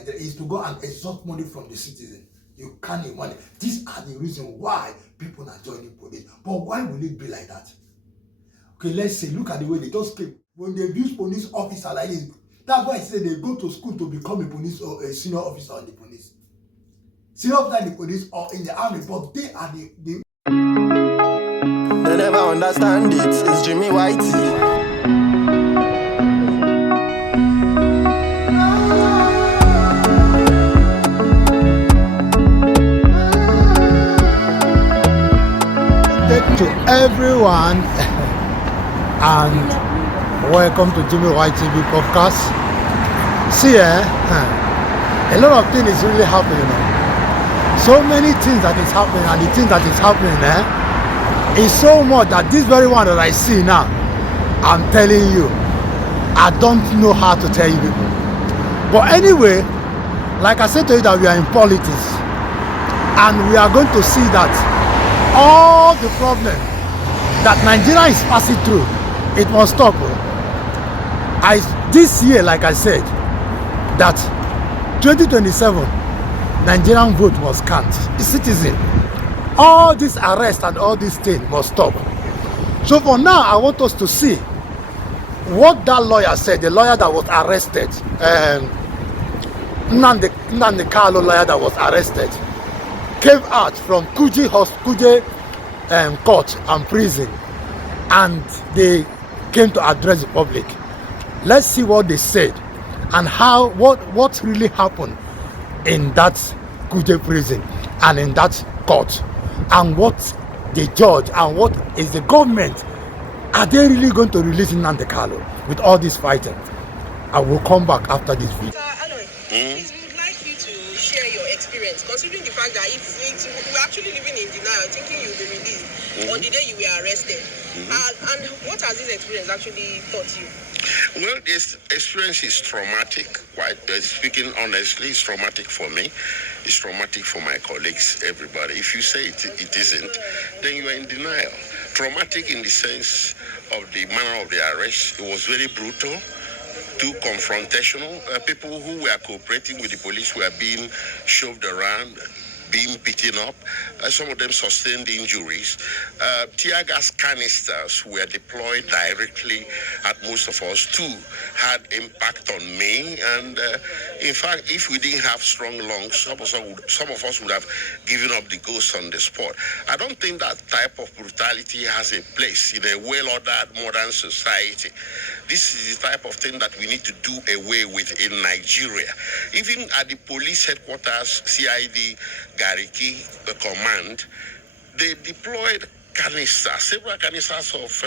Nigeria is to go and extort money from the citizen. You can't imagine. These are the reasons why people are joining police. But why will it be like that? Okay, let's say, look at the way they just came. When they use police officer like this, that's why I say they go to school to become a police or a senior officer in the police. Senior officer in the police or in the army, but they are the They never understand it. It's Jimmy Whitey. To everyone and welcome to Jimmy White TV podcast. See, a lot of things is really happening. So many things that is happening, and the things that is happening is so much that this very one that I see now, I'm telling you, I don't know how to tell you people. But anyway, like I said to you, that we are in politics, and we are going to see that all the problem that Nigeria is passing through, it must stop. This year, like I said, that 2027 Nigerian vote must count. The citizen, all this arrest and all this thing must stop. So for now, I want us to see what that lawyer said, the lawyer that was arrested, Nnamdi lawyer that was arrested, came out from Kuje court and prison, and they came to address the public. Let's see what they said and how what really happened in that Kuje prison and in that court, and what the judge and what is the government. Are they really going to release Nnamdi with all this fighting? I will come back after this video. Aloy, please, we would like you to share your experience, considering the fact that we're actually living in denial, thinking you'll be released on the day you were arrested. And what has this experience actually taught you? Well, this experience is traumatic. Speaking honestly, it's traumatic for me. It's traumatic for my colleagues, everybody. If you say it isn't, then you are in denial. Traumatic in the sense of the manner of the arrest. It was very brutal, too confrontational. People who were cooperating with the police were being shoved around, being beaten up. Some of them sustained injuries. Tear gas canisters were deployed directly at most of us. Two had impact on me. And in fact, if we didn't have strong lungs, some of us would have given up the ghost on the spot. I don't think that type of brutality has a place in a well-ordered modern society. This is the type of thing that we need to do away with in Nigeria. Even at the police headquarters, CID, Gariki command, they deployed several canisters of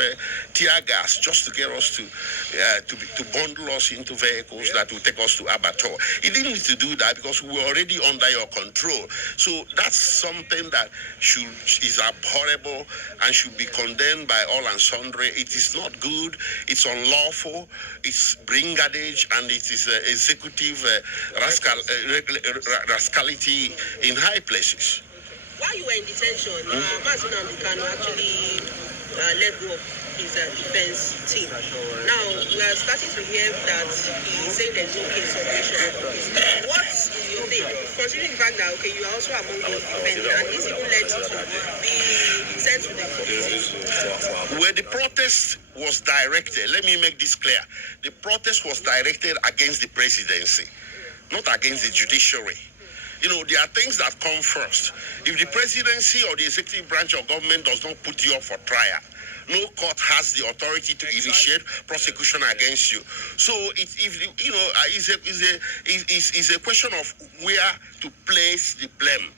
tear gas just to get us to bundle us into vehicles that will take us to abattoir. He didn't need to do that because we were already under your control. So that's something that is abhorrible and should be condemned by all and sundry. It is not good. It's unlawful. It's brigandage, and it is executive rascality in high places. While you were in detention, Mazi Nnamdi actually let go of his defense team. Now, we are starting to hear that he's saying there's no case operation. What is your take? Considering the fact that, okay, you are also among those defending, and this even led you to be sent to the police. Where the protest was directed, let me make this clear. The protest was directed against the presidency, not against the judiciary. You know, there are things that come first. If the presidency or the executive branch of government does not put you up for trial, no court has the authority to initiate prosecution against you. So it's a question of where to place the blame.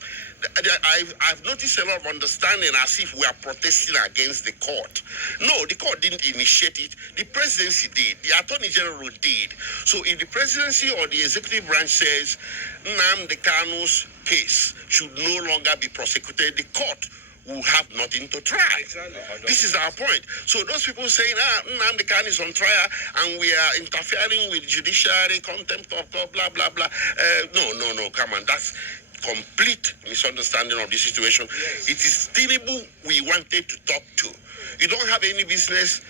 I've noticed a lot of understanding as if we are protesting against the court. No, the court didn't initiate it. The presidency did. The attorney general did. So if the presidency or the executive branch says Nnamdi Kanu's case should no longer be prosecuted, the court will have nothing to try. Exactly. This is our point. So those people saying, Nnamdi Kanu is on trial and we are interfering with judiciary, contempt of God, blah, blah, blah. No, come on. That's complete misunderstanding of the situation. Yes. It is Tinubu we wanted to talk to. You don't have any business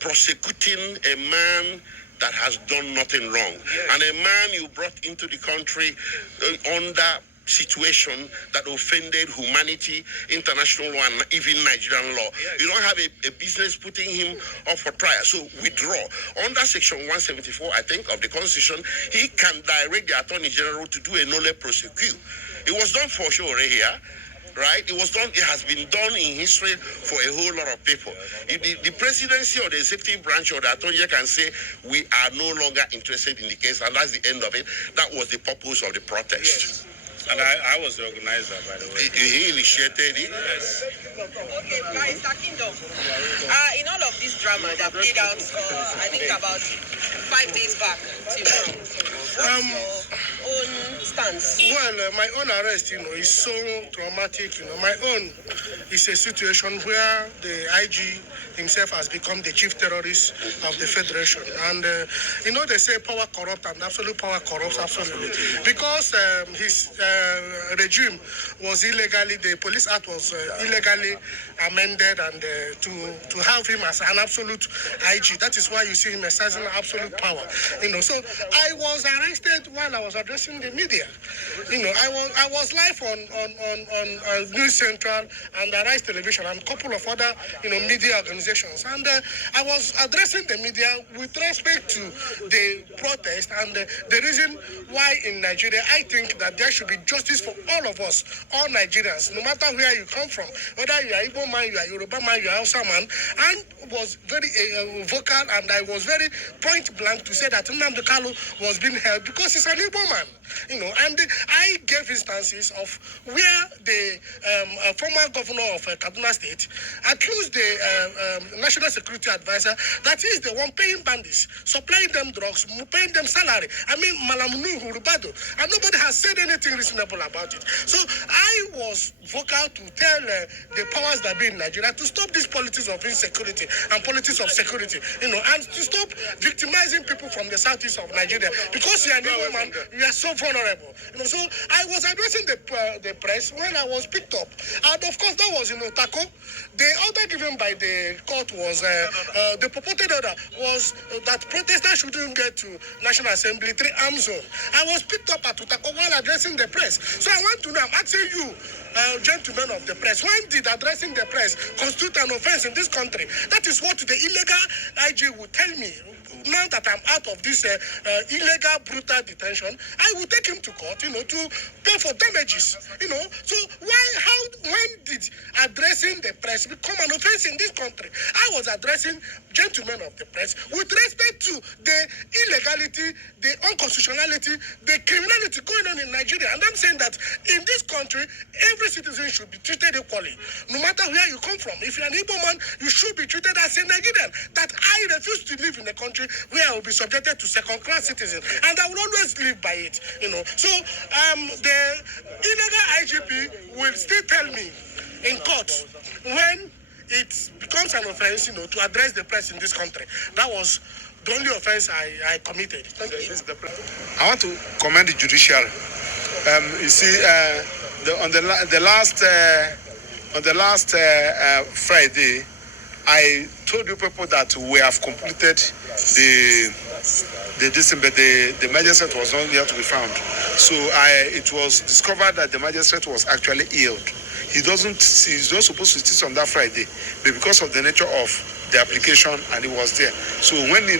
prosecuting a man that has done nothing wrong. And a man you brought into the country under situation that offended humanity, international law, and even Nigerian law. You don't have a business putting him up for trial. So withdraw. Under Section 174, I think, of the Constitution, he can direct the Attorney General to do a nolle prosequi. It was done for Sowore here. Right? It was done. It has been done in history for a whole lot of people. The presidency or the executive branch or the attorney can say we are no longer interested in the case, and that's the end of it. That was the purpose of the protest. Yes. And I was the organizer, by the way. He initiated it. Yes. Okay, Mr. Kingdom. In all of this drama that played out, I think about 5 days back till now, what's your own stance? Well, my own arrest, is so traumatic. My own is a situation where the IG himself has become the chief terrorist of the Federation. And, they say power corrupts and absolute power corrupts absolutely. Because his regime was illegally, the police act was illegally amended, and to have him as an absolute IG, that is why you see him exercising absolute power. So I was arrested while I was addressing the media. I was live on News Central and Arise Television and a couple of other media organizations, and I was addressing the media with respect to the protest and the reason why in Nigeria I think that there should be justice for all of us, all Nigerians, no matter where you come from, whether you are Igbo man, you are Yoruba man, you are Hausa man, and was very vocal, and I was very point blank to say that Nnamdi Kanu was being held because he's an Igbo man, and I gave instances of where the former governor of Kaduna State accused the National Security Advisor that he is the one paying bandits, supplying them drugs, paying them salary. I mean, Malam Nuhu Rubado, and nobody has said anything reasonable about it. So I was vocal to tell the powers that be in Nigeria to stop this politics of insecurity and politics of security, and to stop victimizing people from the southeast of Nigeria, because you are an Igbo man, you are so vulnerable. So I was addressing the press when I was picked up, and of course that was in Otako. The order given by the court was the purported order was that protesters shouldn't get to National Assembly 3-arm zone. I was picked up at Otako while addressing the press. So I want to know, I'm asking you, gentlemen of the press, when did addressing the press constitute an offense in this country? That is what the illegal IG would tell me. Now that I'm out of this illegal, brutal detention, I will take him to court, to pay for damages, So when did addressing the press become an offense in this country? I was addressing gentlemen of the press with respect to the illegality, the unconstitutionality, the criminality going on in Nigeria. And I'm saying that in this country, every citizen should be treated equally, no matter where you come from. If you're an Igbo man, you should be treated as a Nigerian. That I refuse to live in a country where I will be subjected to second-class citizens, and I will always live by it. So the illegal IGP will still tell me in court when it becomes an offense, to address the press in this country. That was the only offense I committed. Thank you. I want to commend the judiciary. You see, on the last Friday, I told you people that we have completed the December. The magistrate was not here to be found. So it was discovered that the magistrate was actually ill. He's not supposed to sit on that Friday, but because of the nature of the application, and he was there. So when they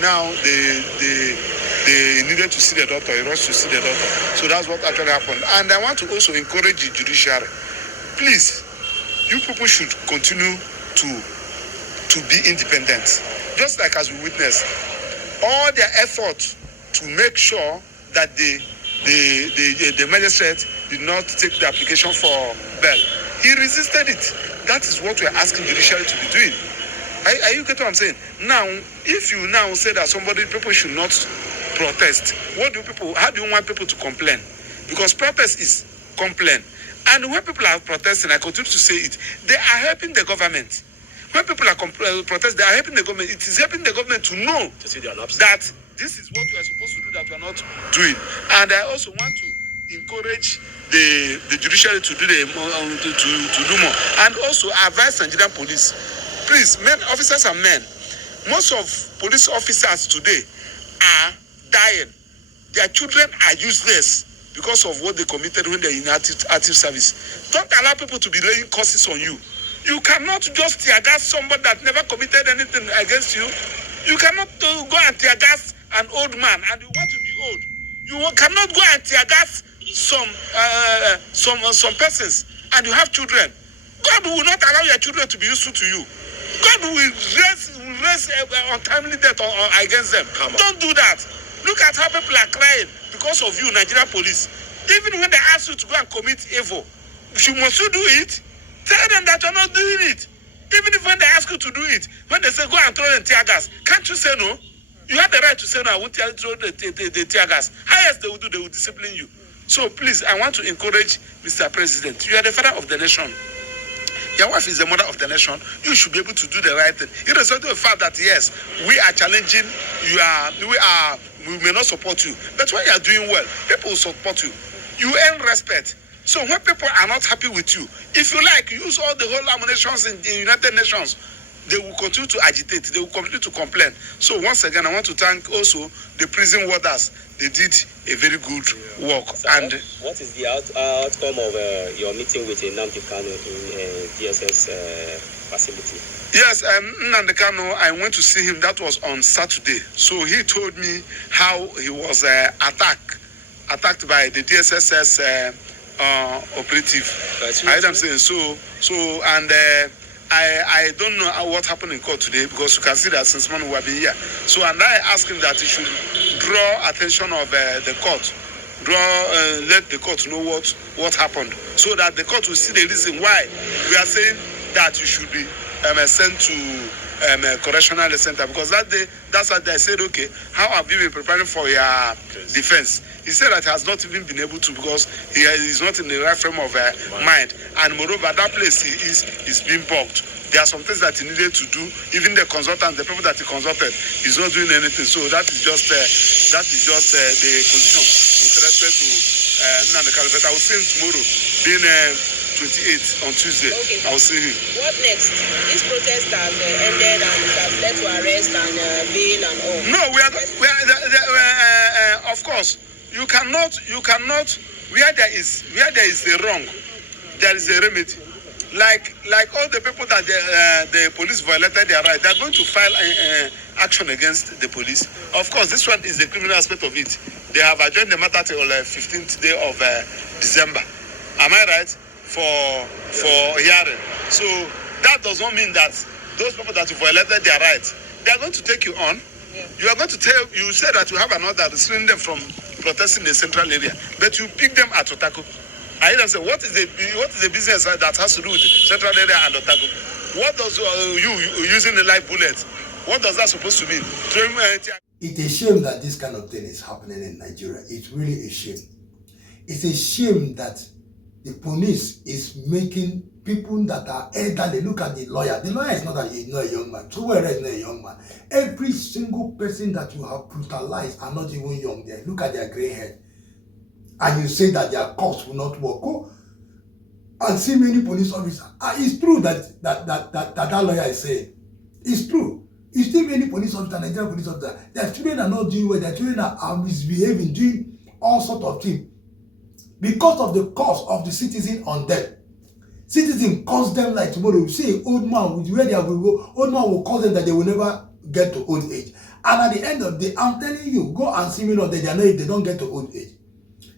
needed to see the doctor, he rushed to see the doctor. So that's what actually happened. And I want to also encourage the judiciary. Please, you people should continue to be independent. Just like as we witnessed, all their efforts to make sure that the magistrate did not take the application for bail. He resisted it. That is what we are asking the judiciary to be doing. Are you getting what I'm saying? Now, if you now say that people should not protest, how do you want people to complain? Because protest is complain. And when people are protesting, I continue to say it, they are helping the government. When people are protesting, they are helping the government. It is helping the government to know that this is what we are supposed to do that we are not doing. And I also want to encourage the judiciary to do to do more, and also advise Nigerian police. Please, men, officers and men, most of police officers today are dying. Their children are useless because of what they committed when they're in active service. Don't allow people to be laying curses on you. You cannot just tear gas somebody that never committed anything against you. You cannot go and tear gas an old man and you want to be old. You cannot go and tear gas some persons and you have children. God will not allow your children to be useful to you. God will raise untimely death against them. Don't do that. Look at how people are crying because of you, Nigeria police. Even when they ask you to go and commit evil, must you do it? Tell them that you're not doing it. Even if when they ask you to do it, when they say go and throw the tear gas, can't you say no? You have the right to say no, I won't throw the tear gas. Highest they will do, they will discipline you. So please, I want to encourage Mr. President. You are the father of the nation. Your wife is the mother of the nation. You should be able to do the right thing. Irrespective of the fact that yes, we are challenging, we may not support you. But when you are doing well, people will support you. You earn respect. So when people are not happy with you, if you like, use all the whole ammunitions in the United Nations. They will continue to agitate. They will continue to complain. So once again, I want to thank also the prison warders. They did a very good work. So and what is the outcome of your meeting with Nnamdi Kanu in DSS facility? Yes, Nnamdi Kanu, I went to see him. That was on Saturday. So he told me how he was attacked by the DSSS operative. I heard them saying and I don't know what happened in court today because you can see that since morning we have been here. So and I asked him that he should draw attention of the court, let the court know what happened, so that the court will see the reason why we are saying that you should be sent to correctional center, because that day, that's what they said, okay, how have you been preparing for your defense? He said that he has not even been able to because he is not in the right frame of mind. And moreover, that place is being bugged. There are some things that he needed to do. Even the consultant, the people that he consulted, he's not doing anything. So that is just the position with respect to Nnamdi Kanu. But I will see him tomorrow, being 28 on Tuesday. Okay. I will see him. What next? This protest has ended and it has led to arrest and bail and all. No, we are of course. You cannot. Where there is a wrong, there is a remedy. Like all the people that the police violated their right, they are going to file action against the police. Of course, this one is the criminal aspect of it. They have adjourned the matter till 15th day of December. Am I right? For hearing. So that does not mean that those people that violated their rights, they are going to take you on. Yeah. You are going to you said that you have an order restraining them from protesting in the central area, but you pick them at Otago. I hear them say, what is the business that has to do with the central area and Otago? What does you using the live bullets? What does that supposed to mean? It's a shame that this kind of thing is happening in Nigeria. It's really a shame. It's a shame that the police is making people that are elderly. Look at the lawyer. The lawyer is not a young man. Sowore is not a young man. Every single person that you have brutalized are not even young. There. Look at their gray hair. And you say that their cops will not work. Go and see many police officers. It's true that lawyer is saying. It's true. You see many police officers, Nigerian police officers, their children are not doing well. Their children are misbehaving, doing all sorts of things. Because of the cost of the citizen on them. Citizen cost them like tomorrow. You see, old man, where they will go, old man will cause them that they will never get to old age. And at the end of the day, I'm telling you, go and see me now that they don't get to old age.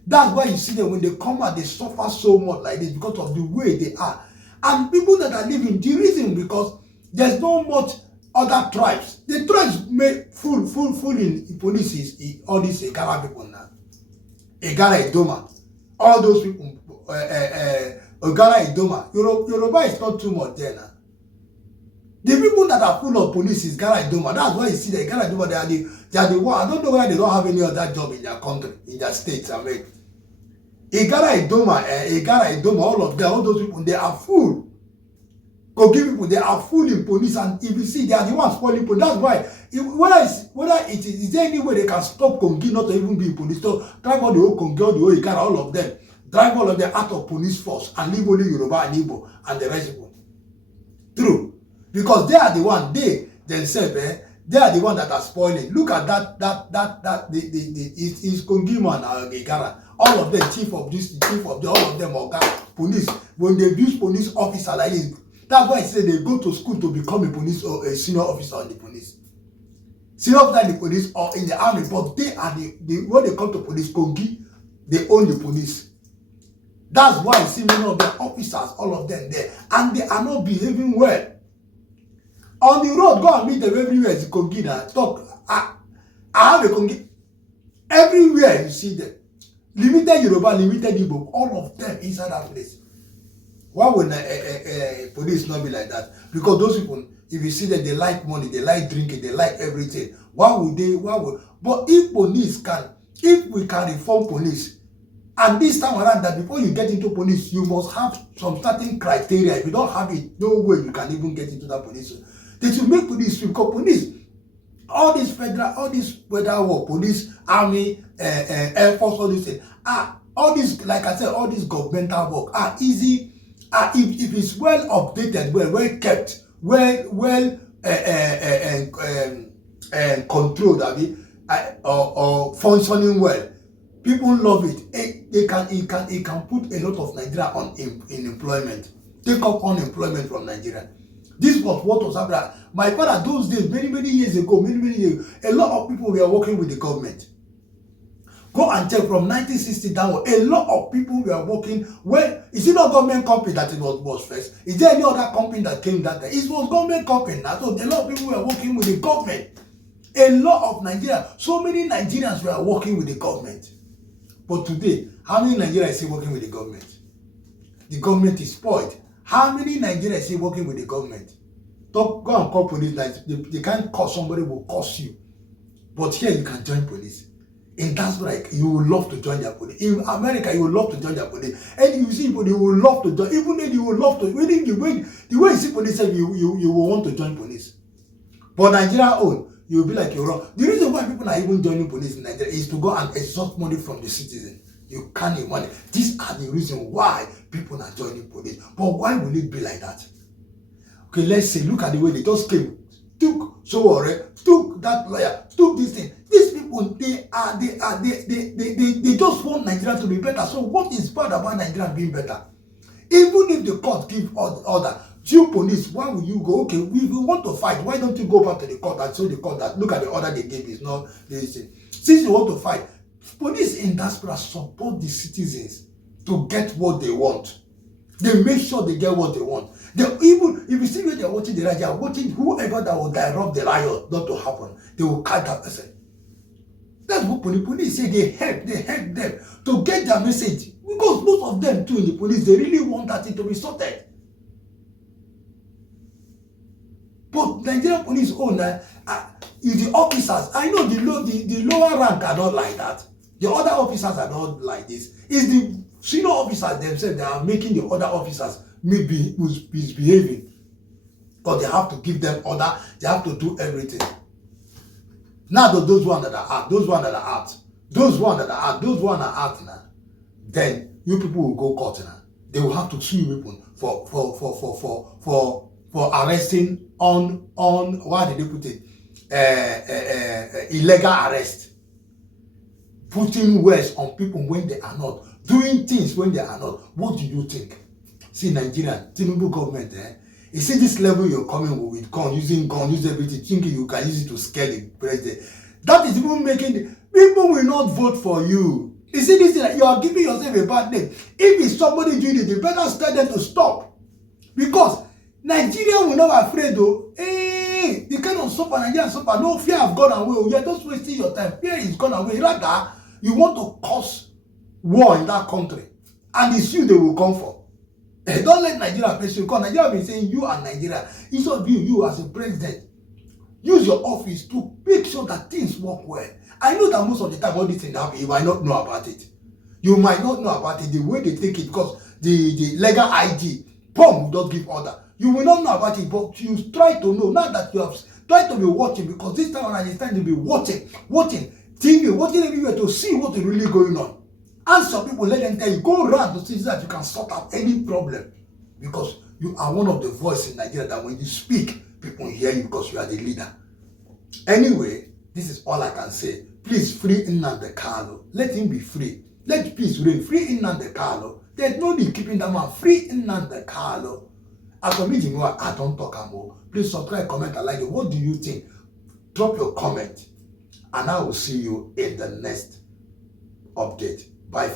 That's why you see them when they come out, they suffer so much like this because of the way they are. And people that are living, the reason because there's no much other tribes. The tribes make full in police, all these Igala people now. Igala Idoma. All those people, Ogara Idoma, Yoruba is not too much there now. The people that are full of police is Gara Idoma. That's why you see the Gara Idoma, they are the one. I don't know why they don't have any other job in their country, in their states, America. Igara Idoma, all of them, all those people, they are full. Kogi people, they are full in police, and if you see, they are the ones spoiling police. That's why, whether it is there any way they can stop Kogi not to even be in police, so drive all the whole Kogi, all the whole Ikara, all of them, drive all of them out of police force and leave only Yoruba and Igbo and the rest of them. True. Because they are the one, they themselves, They are the one that are spoiling. Look at it's Kongiman and Gegara. All of them, chief of this, chief of the, all of them, police. When they abuse police officer like this, that's why I say they go to school to become a police or a senior officer in the police. Senior officer in the police or in the army, but they are when they come to police, Kongi, they own the police. That's why you see many of the officers, all of them there, and they are not behaving well. On the road, go and meet them everywhere. It's Kongi now. Talk. I have a Kongi. Everywhere you see them. Limited Yoruba, limited Igbo, all of them inside that place. Why would police not be like that? Because those people, if you see them, they like money, they like drinking, they like everything. But if police can, if we can reform police, and this time around that before you get into police, you must have some certain criteria. If you don't have it, no way you can even get into that police. They should make police, because police, all this federal work, police, army, air force, all these things, all this, like I said, all this governmental work are easy. If it's well updated, well kept, well controlled, or functioning well, people love it. It can put a lot of Nigeria in employment. Take up unemployment from Nigeria. This was what was happening. My father, those days, many years ago, many years, a lot of people were working with the government. Go and check from 1960 downward. A lot of people were working. Well, is it not government company that it was first? Is there any other company that came that day? It was government company. So a lot of people were working with the government. A lot of Nigerians, so many Nigerians were working with the government. But today, how many Nigerians is working with the government? The government is spoiled. How many Nigerians are working with the government? Go and call police. They can't call somebody who will curse you. But here you can join police. In that's like you will love to join their police. In America, you will love to join their police. And you see people, you will love to join. Even if you will love to, the way you see police, you will want to join police. But Nigeria own, you will be like you're wrong. The reason why people are even joining police in Nigeria is to go and extort money from the citizen. You can't even money. These are the reasons why people are joining police. But why will it be like that? Okay, let's say, look at the way they just came, took Sowore, took that lawyer, took this thing. These people, they just want Nigeria to be better. So what is bad about Nigeria being better? Even if the court give order, you police, why will you go? Okay, we want to fight. Why don't you go back to the court and show the court that look at the order they gave is not this thing. Since you want to fight, police in diaspora support the citizens to get what they want. They make sure they get what they want. Even if you see when they're watching the riot, they are watching whoever that will disrupt the riot not to happen. They will catch that person. That's what police say. They help them to get their message. Because most of them too in the police, they really want that thing to be sorted. But Nigerian police owner, the officers, I know the lower rank are not like that. The other officers are not like this. It's the senior officers themselves that are making the other officers misbehaving. Because they have to give them order, they have to do everything. Now those ones that are out now, then you people will go court now. They will have to sue people for arresting on why did they put it? Illegal arrest. Putting words on people when they are not. Doing things when they are not. What do you think? See, Nigerian, Tinubu government, you see this level you're coming with gun, use everything, thinking you can use it to scare the president. That is even making people will not vote for you. You see this, you are giving yourself a bad name. If it's somebody doing it, you better tell them to stop. Because Nigeria will not be afraid though. Hey, the kind of suffer Nigeria suffer, no fear have gone away. You're just wasting your time. Fear is gone away. Rather, you want to cause war in that country. And it's you they will come for. Don't let Nigeria face you. Because Nigeria will be saying you and Nigeria. Instead of you as a president, use your office to make sure that things work well. I know that most of the time all these things happen, you might not know about it. You might not know about it, the way they take it, because the legal ID, will not give order. You will not know about it, but you try to know. Now that you have tried to be watching, because this time around it's time to be watching TV, watching everywhere to see what is really going on. Answer people, let them tell you, go around to see that you can sort out any problem. Because you are one of the voices in Nigeria that when you speak, people hear you because you are the leader. Anyway, this is all I can say. Please free Nnamdi Kanu. Let him be free. Let peace reign. Free Nnamdi Kanu. There's no need keeping that man. Free Nnamdi Kanu. As for me, I don't talk more. Please subscribe, comment, and like it. What do you think? Drop your comment. And I will see you in the next update. Bye.